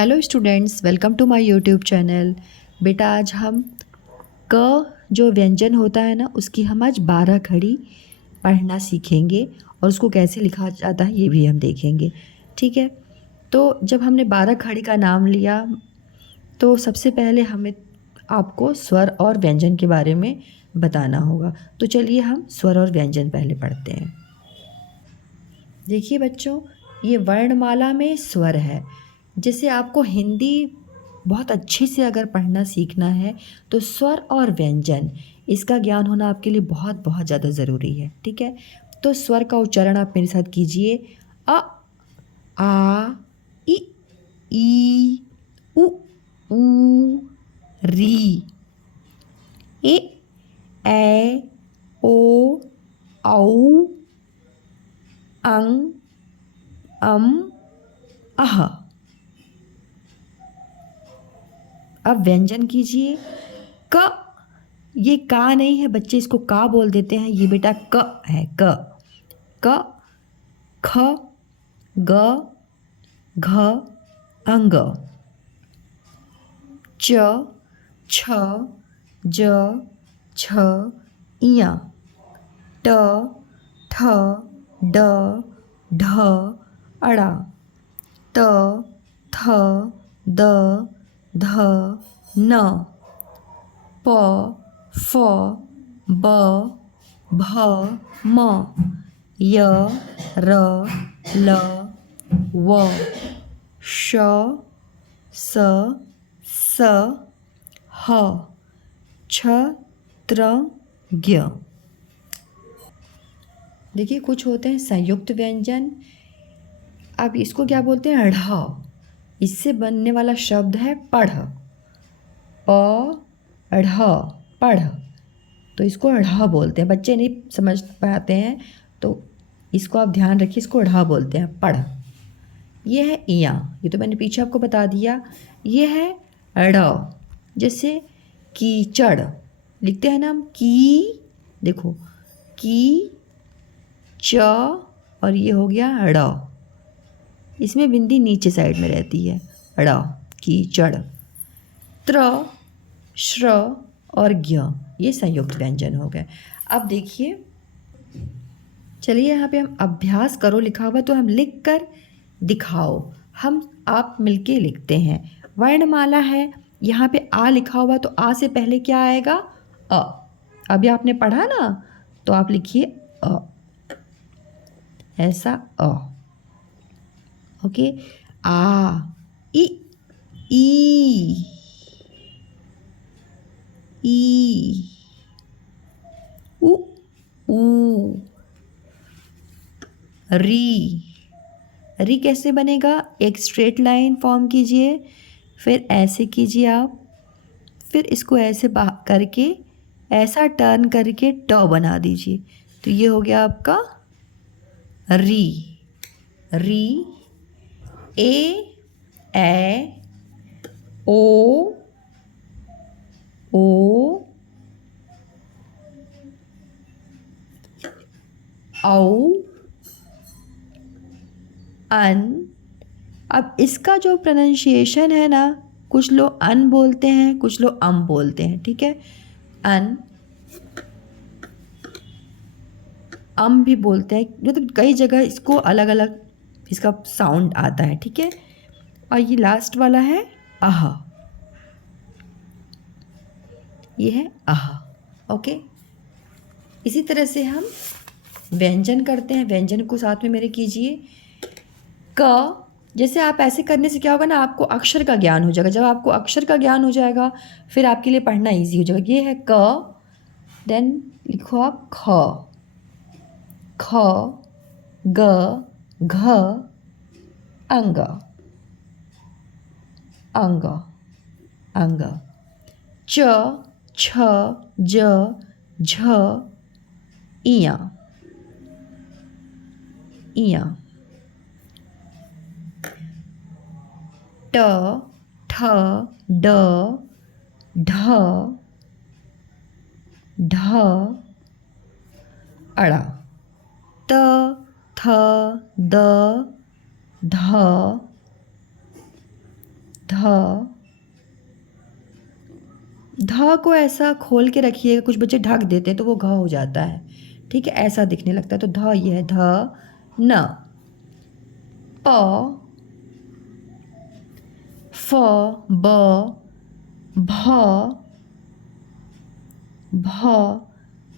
Hello students, welcome to my YouTube channel. बेटा आज हम क जो व्यंजन होता है ना, उसकी हम आज 12 खड़ी पढ़ना सीखेंगे और उसको कैसे लिखा जाता है ये भी हम देखेंगे। ठीक है, तो जब हमने 12 खड़ी का नाम लिया तो सबसे पहले हमें आपको स्वर और व्यंजन के बारे में बताना होगा। तो चलिए हम स्वर और व्यंजन पहले पढ़ते हैं। देखिए बच्चों, ये वर्णमाला में स्वर है। जैसे आपको हिंदी बहुत अच्छे से अगर पढ़ना सीखना है तो स्वर और व्यंजन इसका ज्ञान होना आपके लिए बहुत बहुत ज़्यादा ज़रूरी है। ठीक है, तो स्वर का उच्चारण आप मेरे साथ कीजिए। अ, आ, ई, उ, ऊ, री, ए, ऐ, ओ, औ, अं, अम, अह। अब व्यंजन कीजिए। क, ये का नहीं है बच्चे, इसको का बोल देते हैं। ये बेटा क है, क। क, ख, ग, घ, अंग। च, छ, ज, छ, इया। ट, ठ, ड, ढ, अड़ा। त, थ, द, ध, न। प, फ, ब, भ, म। य, र, ल, व। श, स, स, ह, छ, त्र, ज्ञ। देखिए कुछ होते हैं संयुक्त व्यंजन। अब इसको क्या बोलते हैं? ढ़। इससे बनने वाला शब्द है पढ़। प, ढ़, पढ़। तो इसको ढ़ बोलते हैं। बच्चे नहीं समझ पाते हैं तो इसको आप ध्यान रखिए, इसको ढ़ बोलते हैं, पढ़। ये है इया, ये तो मैंने पीछे आपको बता दिया। ये है ड़, जैसे कीचड़ लिखते हैं ना हम, की, देखो की, च, और ये हो गया ड़। इसमें बिंदी नीचे साइड में रहती है, ड़, कीचड़। त्र, श्र और ज्ञ, ये संयुक्त व्यंजन हो गए। अब देखिए, चलिए यहाँ पे हम अभ्यास करो लिखा हुआ, तो हम लिख कर दिखाओ। हम आप मिलके लिखते हैं। वर्णमाला है, यहाँ पे आ लिखा हुआ, तो आ से पहले क्या आएगा? अ। अभी आपने पढ़ा ना, तो आप लिखिए अ, ऐसा अ। ओके। आ, ई, ई, ई, उ, ऊ, री। री कैसे बनेगा? एक स्ट्रेट लाइन फॉर्म कीजिए, फिर ऐसे कीजिए आप, फिर इसको ऐसे करके ऐसा टर्न करके ट बना दीजिए, तो ये हो गया आपका री। री, ए, ऐ, ओ, ओ, औ, अन। अब इसका जो प्रोनाउंसिएशन है ना, कुछ लोग अन बोलते हैं, कुछ लोग अम बोलते हैं। ठीक है, अन, अम भी बोलते हैं, मतलब कई जगह इसको अलग अलग इसका साउंड आता है। ठीक है, और ये लास्ट वाला है आह, ये है आह। ओके, इसी तरह से हम व्यंजन करते हैं। व्यंजन को साथ में मेरे कीजिए। क, जैसे आप ऐसे करने से क्या होगा ना, आपको अक्षर का ज्ञान हो जाएगा। जब आपको अक्षर का ज्ञान हो जाएगा फिर आपके लिए पढ़ना इजी हो जाएगा। ये है क, देन लिखो आप ख, ख, ग, घ, अंग, अंग, अंग। च, छ, ज, झ, इया, इया। ट, ठ, ड, ढ, ढ, अड़ा। त, थ, द, ध, ध, ध को ऐसा खोल के रखिएगा, कुछ बच्चे ढक देते हैं तो वो घ हो जाता है, ठीक है, ऐसा दिखने लगता है। तो ध ये है ध, न, प, फ, ब, भ, भ,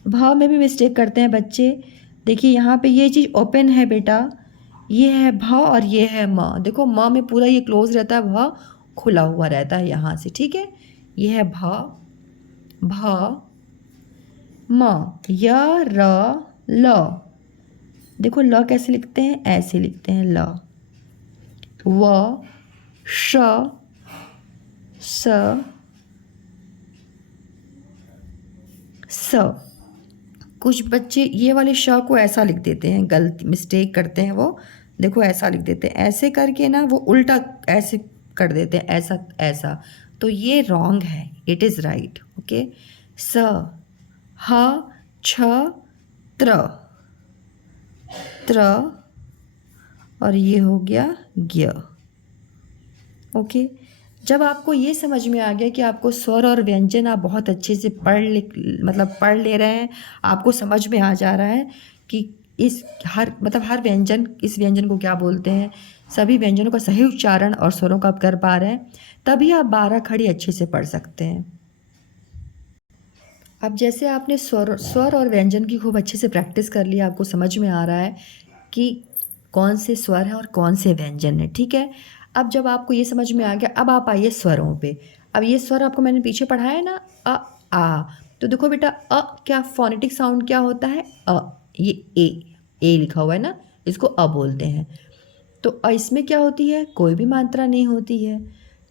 भ में भी मिस्टेक करते हैं बच्चे। देखिए यहाँ पे ये चीज़ ओपन है बेटा, ये है भ और ये है म। देखो म में पूरा ये क्लोज रहता है, भ खुला हुआ रहता है यहाँ से, ठीक है। ये है भ, भ, म, य, र, ल। देखो ल कैसे लिखते हैं, ऐसे लिखते हैं ल, व, श, स, स। कुछ बच्चे ये वाले श को ऐसा लिख देते हैं, गलती मिस्टेक करते हैं वो। देखो ऐसा लिख देते हैं, ऐसे करके ना वो उल्टा ऐसे कर देते हैं, ऐसा ऐसा। तो ये रॉन्ग है, इट इज़ राइट। ओके, स, ह, छ, त्र, त्र, और ये हो गया ज्ञ। ओके, जब आपको ये समझ में आ गया कि आपको स्वर और व्यंजन आप बहुत अच्छे से पढ़ ले रहे हैं, आपको समझ में आ जा रहा है कि इस हर व्यंजन, इस व्यंजन को क्या बोलते हैं, सभी व्यंजनों का सही उच्चारण और स्वरों का आप कर पा रहे हैं, तभी आप 12 खड़ी अच्छे से पढ़ सकते हैं। अब जैसे आपने स्वर और व्यंजन की खूब अच्छे से प्रैक्टिस कर लिया, आपको समझ में आ रहा है कि कौन से स्वर हैं और कौन से व्यंजन हैं, ठीक है। अब जब आपको ये समझ में आ गया, अब आप आइए स्वरों पे। अब ये स्वर आपको मैंने पीछे पढ़ाया है ना, अ, आ। तो देखो बेटा, क्या फोनेटिक साउंड क्या होता है, ये ए लिखा हुआ है ना, इसको बोलते हैं। तो इसमें क्या होती है, कोई भी मात्रा नहीं होती है।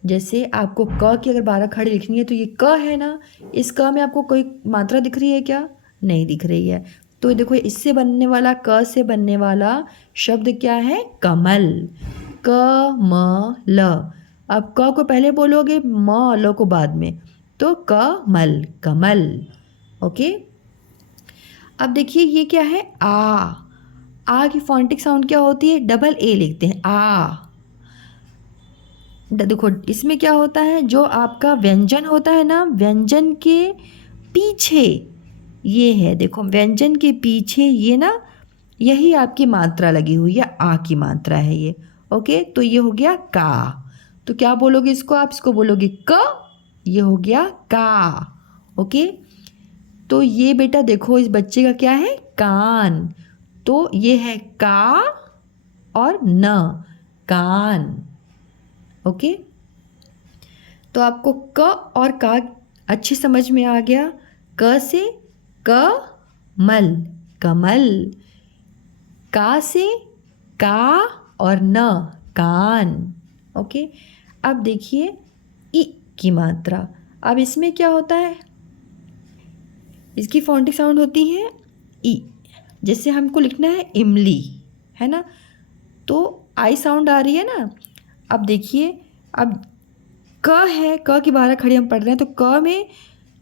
जैसे आपको क की अगर 12 खड़ी लिखनी है तो ये क है ना, इस क में आपको कोई मात्रा दिख रही है क्या, नहीं दिख रही है। तो देखो इससे बनने वाला, क से बनने वाला शब्द क्या है, कमल, क म ल। अब क को पहले बोलोगे, म ल को बाद में, तो कमल, कमल। ओके, अब देखिए ये क्या है, आ की फोनेटिक साउंड क्या होती है, डबल ए लिखते हैं, आ। देखो इसमें क्या होता है, जो आपका व्यंजन होता है ना, व्यंजन के पीछे ये है, देखो व्यंजन के पीछे ये ना, यही आपकी मात्रा लगी हुई है, आ की मात्रा है ये। ओके, तो ये हो गया का। तो क्या बोलोगे इसको, आप इसको बोलोगे क, ये हो गया का। ओके, तो ये बेटा देखो इस बच्चे का क्या है, कान। तो ये है का और न, कान। ओके, तो आपको क और का अच्छी समझ में आ गया। क से कमल, कमल। का से का और न, कान। ओके, अब देखिए इ की मात्रा। अब इसमें क्या होता है, इसकी फोनेटिक साउंड होती है ई। जैसे हमको लिखना है इमली, है ना, तो आई साउंड आ रही है ना। अब देखिए, अब क है, क की 12 खड़ी हम पढ़ रहे हैं, तो क में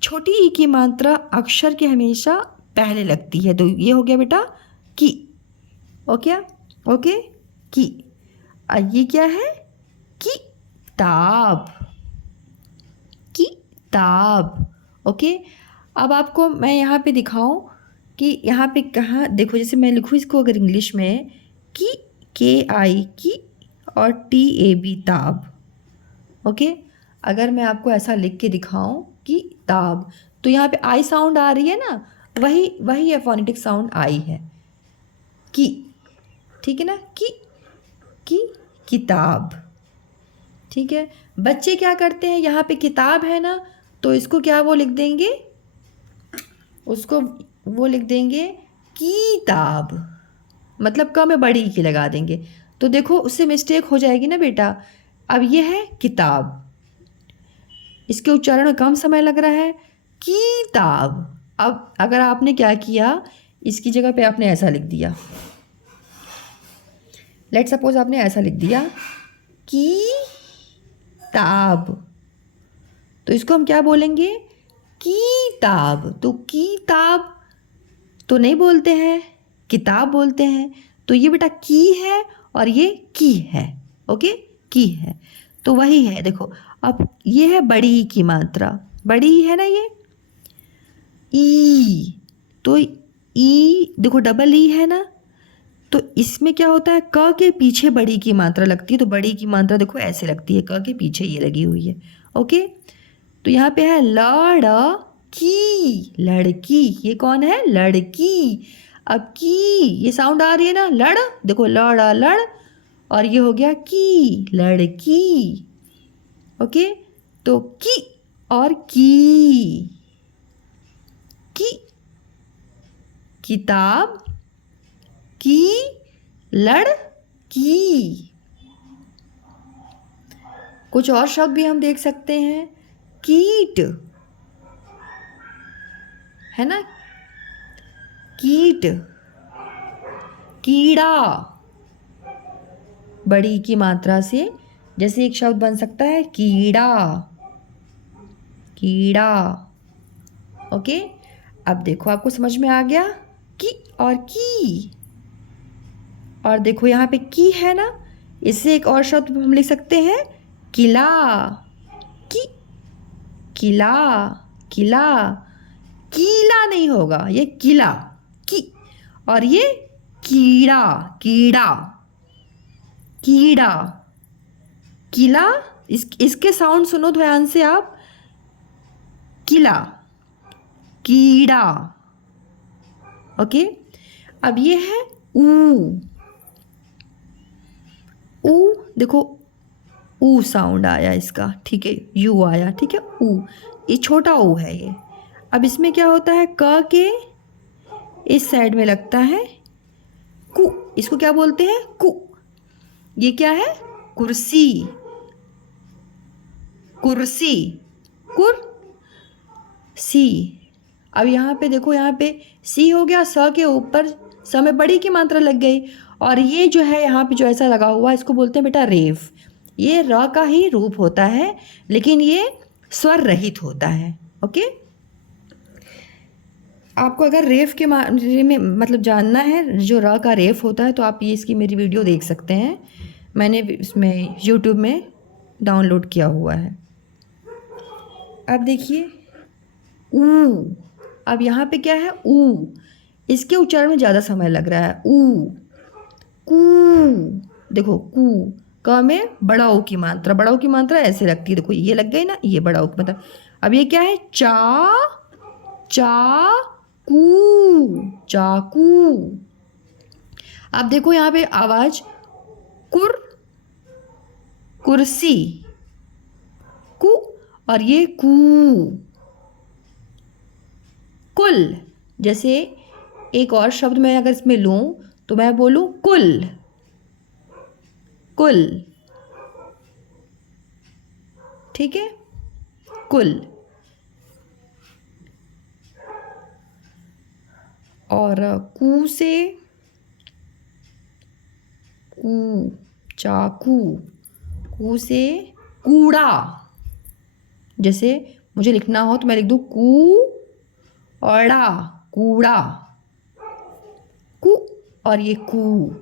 छोटी ई की मात्रा अक्षर के हमेशा पहले लगती है, तो ये हो गया बेटा की। ओके, ओके, की। ये क्या है, किताब, किताब। ओके, अब आपको मैं यहाँ पे दिखाऊं कि यहाँ पे कहाँ, देखो जैसे मैं लिखूँ इसको अगर इंग्लिश में, की, के आई की, और टी ए बी ताब। ओके, अगर मैं आपको ऐसा लिख के दिखाऊं कि ताब, तो यहाँ पे आई साउंड आ रही है ना, वही वही है फोनेटिक साउंड आई है, की, ठीक है ना, की किताब। ठीक है, बच्चे क्या करते हैं, यहाँ पे किताब है ना, तो इसको क्या वो लिख देंगे, उसको वो लिख देंगे किताब, मतलब क में बड़ी की लगा देंगे। तो देखो उससे मिस्टेक हो जाएगी ना बेटा। अब ये है किताब, इसके उच्चारण में कम समय लग रहा है, किताब। अब अगर आपने क्या किया, इसकी जगह पे आपने ऐसा लिख दिया, लेट सपोज आपने ऐसा लिख दिया किताब, तो इसको हम क्या बोलेंगे, किताब। तो किताब तो नहीं बोलते हैं, किताब बोलते हैं। तो ये बेटा की है और ये की है। ओके, की है। तो वही है, देखो अब ये है बड़ी ई की मात्रा, बड़ी ई है ना ये, ई, तो ई देखो डबल ई है ना, तो इसमें क्या होता है, क के पीछे बड़ी की मात्रा लगती है, तो बड़ी की मात्रा देखो ऐसे लगती है, क के पीछे ये लगी हुई है। ओके, तो यहाँ पे है लड़की, लड़की, ये कौन है, लड़की। अब की, ये साउंड आ रही है ना, लड़, देखो लड़ा लड़, और ये हो गया की, लड़की। ओके, तो की और की किताब की लड़की। कुछ और शब्द भी हम देख सकते हैं, कीट, है ना, कीट, कीड़ा, बड़ी की मात्रा से जैसे एक शब्द बन सकता है कीड़ा, कीड़ा। ओके, अब देखो आपको समझ में आ गया की और की। और देखो यहाँ पे की है ना, इससे एक और शब्द हम लिख सकते हैं किला, की, किला, किला, कीला नहीं होगा, ये किला, की, और ये कीड़ा, कीड़ा, कीड़ा, किला, इसके साउंड सुनो ध्यान से आप, किला, कीड़ा। ओके, अब ये है ऊ, ऊ, देखो ऊ साउंड आया इसका, ठीक है, यू आया, ठीक है, ऊ, ये छोटा ऊ है ये। अब इसमें क्या होता है, क के इस साइड में लगता है कु, इसको क्या बोलते हैं, कु। ये क्या है, कुर्सी, कुर्सी, सी। अब यहाँ पे देखो, यहाँ पे सी हो गया, स के ऊपर स में बड़ी की मात्रा लग गई, और ये जो है यहाँ पे जो ऐसा लगा हुआ, इसको बोलते हैं बेटा रेफ। ये र का ही रूप होता है, लेकिन ये स्वर रहित होता है। ओके, आपको अगर रेफ के बारे में मतलब जानना है, जो र का रेफ होता है, तो आप ये इसकी मेरी वीडियो देख सकते हैं, मैंने इसमें यूट्यूब में डाउनलोड किया हुआ है। अब देखिए ऊ, अब यहाँ पे क्या है, ऊ, इसके उच्चारण में ज़्यादा समय लग रहा है, ऊ, कू, देखो कू, क में बड़ा ऊ की मात्रा, बड़ा ऊ की मात्रा ऐसे लगती है, देखो ये लग गई ना, ये बड़ा ऊ की मात्रा। अब ये क्या है, चा, चाकू, चाकू। अब देखो यहाँ पे आवाज, कुर, कुर्सी, कु, और ये कू, कुल। जैसे एक और शब्द मैं अगर इसमें लूं तो मैं बोलूं कुल, कुल, ठीक है, कुल। और कू से कू, चाकू, कू से कूड़ा। जैसे मुझे लिखना हो तो मैं लिख दूं कू औड़ा, कूड़ा, कू, और ये कू।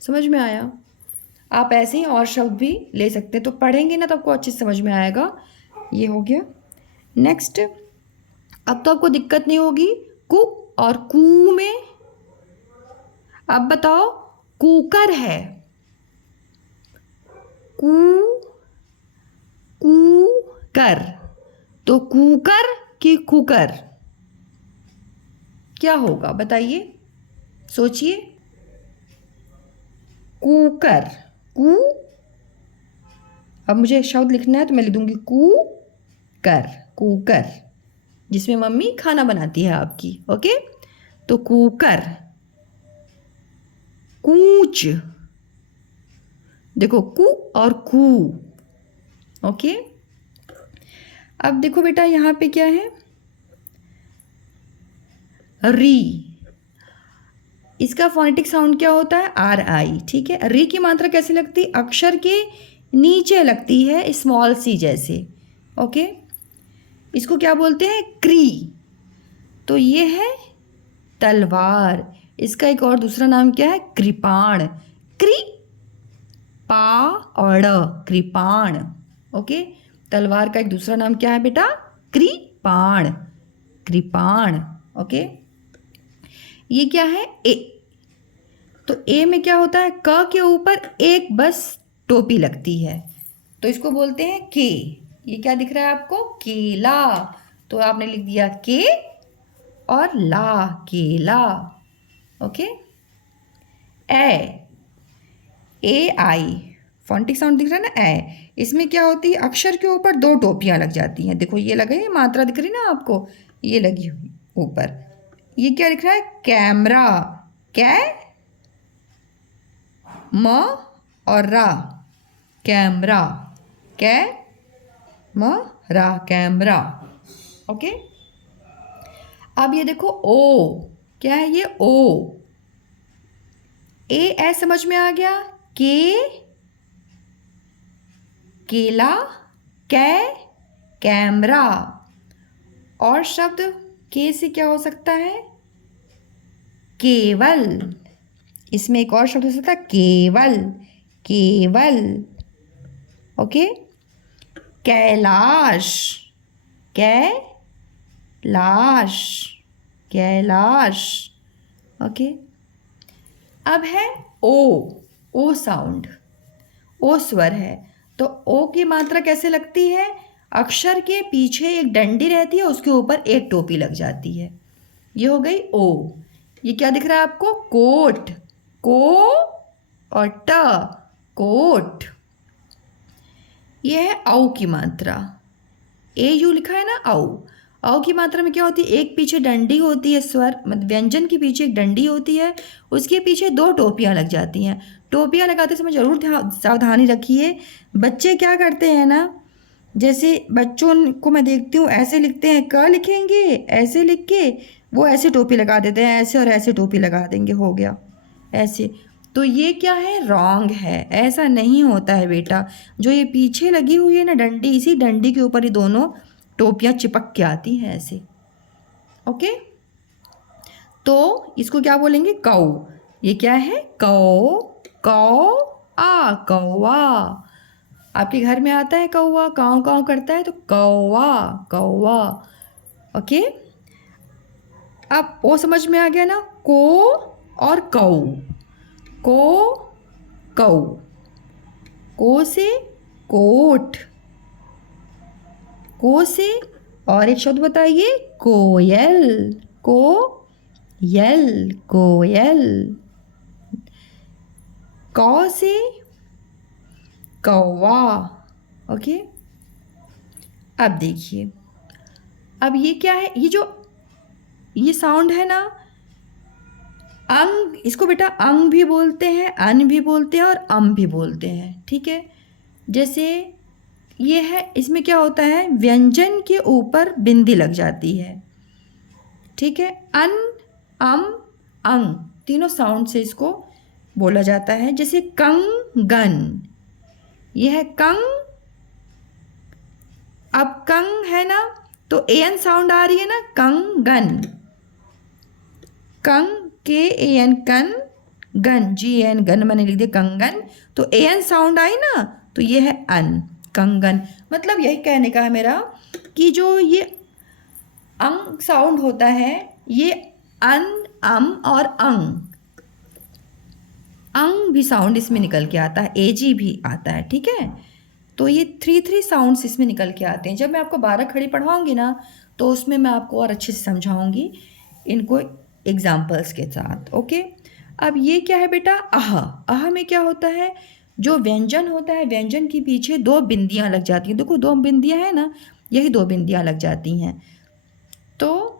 समझ में आया? आप ऐसे ही और शब्द भी ले सकते हैं, तो पढ़ेंगे ना तो आपको अच्छे से समझ में आएगा। ये हो गया। नेक्स्ट, अब तो आपको दिक्कत नहीं होगी कु और कू में। अब बताओ, कुकर है, कुकर, तो कुकर कि कुकर क्या होगा बताइए, सोचिए। कुकर, कू, अब मुझे शब्द लिखना है तो मैं लिख दूंगी कुकर, कुकर, जिसमें मम्मी खाना बनाती है आपकी। ओके, तो कुकर। कूच, देखो कू और कू। ओके, अब देखो बेटा यहाँ पे क्या है, री। इसका फोनेटिक साउंड क्या होता है, आर आई। ठीक है, री की मात्रा कैसे लगती है, अक्षर के नीचे लगती है, स्मॉल सी जैसे। ओके, इसको क्या बोलते हैं, क्री। तो ये है तलवार। इसका एक और दूसरा नाम क्या है, कृपाण, कृपाण। पा और ड़, कृपाण। ओके, तलवार का एक दूसरा नाम क्या है बेटा? कृपाण, कृपाण। ओके, ये क्या है? ए। तो ए में क्या होता है? क के ऊपर एक बस टोपी लगती है, तो इसको बोलते हैं के। ये क्या दिख रहा है आपको? केला। तो आपने लिख दिया के और ला, केला। ओके, ए आई, फोनेटिक साउंड दिख रहा है ना? ए। इसमें क्या होती है? अक्षर के ऊपर दो टोपियां लग जाती हैं। देखो ये लगे, मात्रा दिख रही ना आपको, ये लगी हुई ऊपर। ये क्या लिख रहा है? कैमरा। कै म और रा, कैमरा। कै म रा, कैमरा। ओके, अब ये देखो ओ, क्या है ये? ओ। ए समझ में आ गया? के, केला, कै, कैमरा। और शब्द के से क्या हो सकता है? केवल। इसमें एक और शब्द हो सकता है, केवल, केवल। ओके, कैलाश, कैलाश, कैलाश। ओके, अब है ओ साउंड, ओ स्वर है। तो ओ की मात्रा कैसे लगती है? अक्षर के पीछे एक डंडी रहती है, उसके ऊपर एक टोपी लग जाती है। ये हो गई ओ। ये क्या दिख रहा है आपको? कोट, को और ट, कोट। ये है औ की मात्रा, ए यू लिखा है ना, औ। औ की मात्रा में क्या होती है? एक पीछे डंडी होती है, स्वर मतलब व्यंजन के पीछे एक डंडी होती है, उसके पीछे दो टोपियां लग जाती हैं। टोपियां लगाते समय जरूर सावधानी रखिए। बच्चे क्या करते हैं ना, जैसे बच्चों को मैं देखती हूँ ऐसे लिखते हैं, क लिखेंगे ऐसे लिख के वो ऐसे टोपी लगा देते हैं, ऐसे और ऐसे टोपी लगा देंगे, हो गया ऐसे। तो ये क्या है? रॉन्ग है, ऐसा नहीं होता है बेटा। जो ये पीछे लगी हुई है ना डंडी, इसी डंडी के ऊपर ही दोनों टोपियां चिपक के आती हैं ऐसे। ओके, तो इसको क्या बोलेंगे? कौ। ये क्या है? कौ, कौ आ, कौवा। आपके घर में आता है कौवा, काँव काँव करता है, तो कौवा, कौवा। ओके, अब ओ समझ में आ गया ना? को और कौ, को, कौ। को से कोट, को से और एक शब्द बताइए, कोयल, को यल, कोयल। कौ से कौवा। ओके, अब देखिए, अब ये क्या है? ये साउंड है ना, अंग, इसको बेटा अंग भी बोलते हैं, अन भी बोलते हैं और अम भी बोलते हैं। ठीक है, जैसे ये है, इसमें क्या होता है? व्यंजन के ऊपर बिंदी लग जाती है। ठीक है, अन, अम, अंग, तीनों साउंड से इसको बोला जाता है। जैसे कंगन, यह है कंग। अब कंग है ना, तो एन साउंड आ रही है ना, कंगन। कंग, के ए एन, कन, गन, जी एन, गन मैंने लिख दिया कंगन, तो ए एन साउंड आई ना, तो ये है अन, कंगन। मतलब यही कहने का है मेरा कि जो ये अंग साउंड होता है, ये अन, अम और अंग भी साउंड इसमें निकल के आता है, एजी भी आता है। ठीक है, तो ये 3 साउंड्स इसमें निकल के आते हैं। जब मैं आपको 12 खड़ी पढ़ाऊंगी ना, तो उसमें मैं आपको और अच्छे से समझाऊंगी इनको एग्जाम्पल्स के साथ। ओके, अब ये क्या है बेटा? आह। आह में क्या होता है? जो व्यंजन होता है, व्यंजन के पीछे दो बिंदियां लग जाती हैं। देखो दो बिंदियां हैं ना, यही दो बिंदियां लग जाती हैं। तो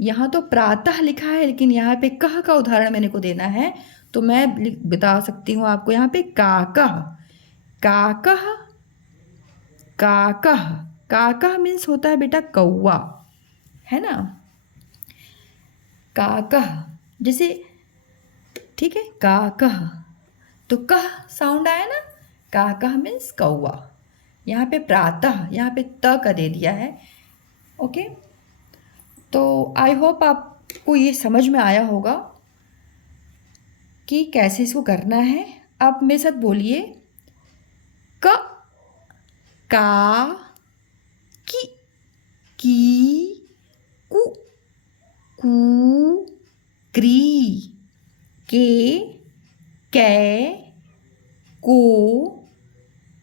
यहाँ तो प्रातः लिखा है, लेकिन यहाँ पे कह का उदाहरण मैंने को देना है, तो मैं बता सकती हूँ आपको यहाँ पे काकह, काकह, काकह। काकह मीन्स होता है बेटा कौवा, है ना, काकह। जैसे ठीक है, काकह, तो कह साउंड आया ना, काकह मीन्स कौवा। यहाँ पे प्रातः, यहाँ पे त का दे दिया है। ओके, तो आई होप आपको ये समझ में आया होगा कि कैसे इसको करना है। आप मेरे साथ बोलिए, क, का, की, कु, क्री, के, कै, को,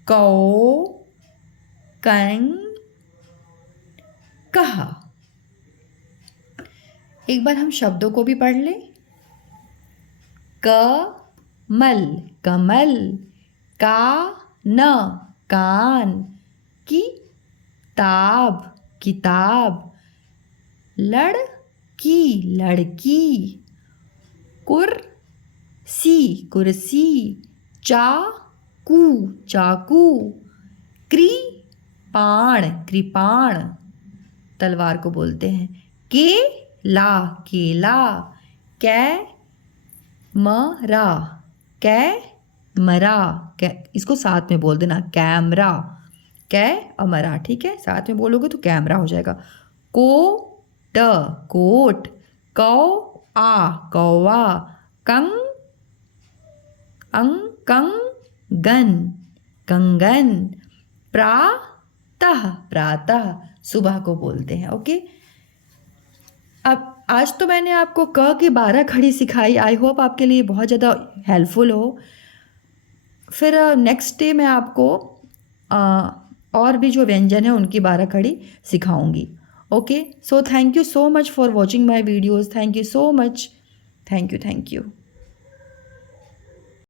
कौ, कं, कहा। एक बार हम शब्दों को भी पढ़ लें। कमल, कमल, कान, कान, किताब, किताब, लड़की, लड़की, कुर्सी, कुर्सी, चाकू, चाकू, कृपाण, कृपाण, तलवार को बोलते हैं, केला, केला, कैमरा, कैमरा, इसको साथ में बोल देना, कैमरा, कै और मरा, ठीक है, साथ में बोलोगे तो कैमरा हो जाएगा। कोट, कोट, कौआ, कौवा, कंगन, कंगन, प्रातः, प्रातः, सुबह को बोलते हैं। ओके, अब आज तो मैंने आपको क की 12 खड़ी सिखाई। आई होप आपके लिए बहुत ज़्यादा हेल्पफुल हो। फिर नेक्स्ट डे मैं आपको और भी जो व्यंजन है उनकी 12 खड़ी सिखाऊंगी। Okay, so thank you so much for watching my videos. Thank you so much. Thank you.